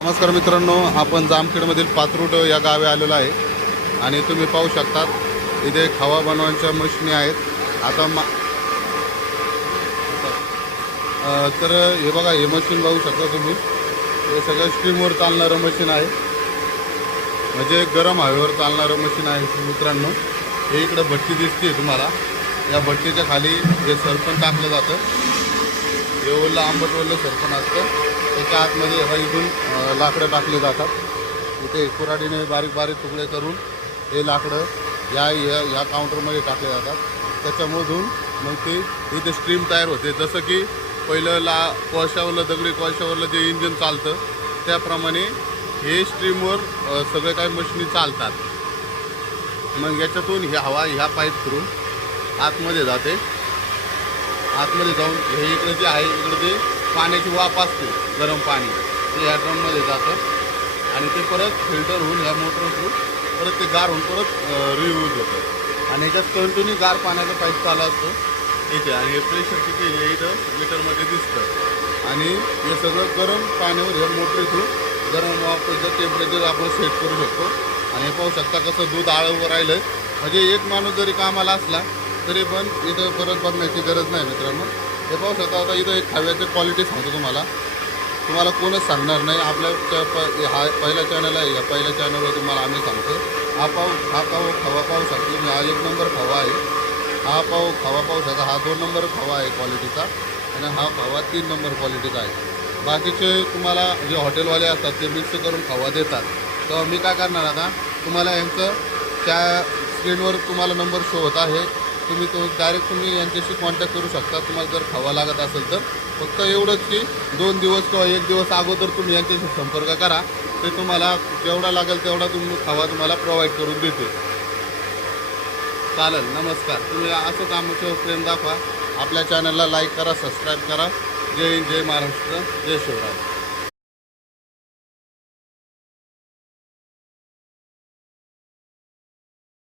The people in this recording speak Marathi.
नमस्कार मित्रांनो, आपण जामखेडमधील पात्रूट या गावी आलेलो आहे आणि तुम्ही पाहू शकता इथे खवा बनवण्याच्या मशिनी आहेत. आता तर हे बघा, हे मशीन बघू शकता तुम्ही. हे सगळं स्टीमवर चालणारं मशीन आहे, म्हणजे गरम हवेवर चालणारं मशीन आहे मित्रांनो. हे इकडं भट्टी दिसते तुम्हाला. या भट्टीच्या खाली हे सरपण टाकलं जातं. हे ओलं आंबट ओलं सरपण असतं. त्याच्या आतमध्ये हा इथून लाकडं टाकले जातात. इथे कुऱ्हाडीने बारीक बारीक तुकडे करून हे लाकडं या काउंटरमध्ये टाकले जातात. त्याच्यामधून मग ते इथे स्ट्रीम तयार होते. जसं की पहिलं कोळशावरलं दगडी कोळशावरलं जे इंजिन चालतं त्याप्रमाणे हे स्ट्रीमवर सगळे काही मशिनी चालतात. मग याच्यातून ही हवा ह्या पाईप थ्रू आतमध्ये जाते. आतमध्ये जाऊन हे इकडे जे आहे, इकडे जे पाण्याची वाफ असते गरम पाणी, ते ह्या ड्रममध्ये जातं आणि ते परत फिल्टर होऊन ह्या मोटर थ्रू परत ते गार होऊन परत रियूज होतं. आणि ह्याच्यात कंटिन्यू गार पाण्याचा पाईप चालू असतो इथे. आणि हे प्रेशर किती हे इथं मीटरमध्ये दिसतं. आणि हे सगळं गरम पाण्यावर ह्या मोटर थ्रू गरम वाफेचं टेम्परेचर आपण सेट करू शकतो. आणि हे पाहू शकता कसं दूध आळं राहिलं आहे. म्हणजे एक माणूस जरी कामाला असला तरी पण इथं परत बघण्याची गरज नाही मित्रांनो. हे पाहू शकता. आता इथं एक खव्याची क्वालिटी सांगतो तुम्हाला कोणच सांगणार नाही. आपल्या हा पहिला चॅनल आहे. या पहिल्या चॅनलवर तुम्हाला आम्ही सांगतो. हा खवा पाहू शकतो तुम्ही. हा 1 नंबर खवा आहे. हा खवा पाहू शकता. हा 2 नंबर खवा आहे क्वालिटीचा. आणि हा खवा 3 नंबर क्वालिटीचा आहे. बाकीचे तुम्हाला जे हॉटेलवाले असतात ते मिक्स करून खवा देतात. तर मी काय करणार, आता तुम्हाला यांचं त्या स्क्रीनवर तुम्हाला नंबर शो होत आहे. तुम्ही डायरेक्ट तुम्ही यांच्याशी कॉन्टॅक्ट करू शकता. तुम्हाला जर खवा लागत असेल तर फक्त एवढंच की 2 दिवस किंवा 1 दिवस अगोदर तुम्ही यांच्याशी संपर्क करा. ते तुम्हाला जेवढा लागेल तेवढा खवा तुम्हाला प्रोव्हाइड करून देते. चालेल. नमस्कार. तुम्ही असंच आमच्यावर प्रेम दाखवा. आपल्या चॅनलला लाईक करा, सबस्क्राईब करा. जय हिंद, जय महाराष्ट्र, जय शिवराय.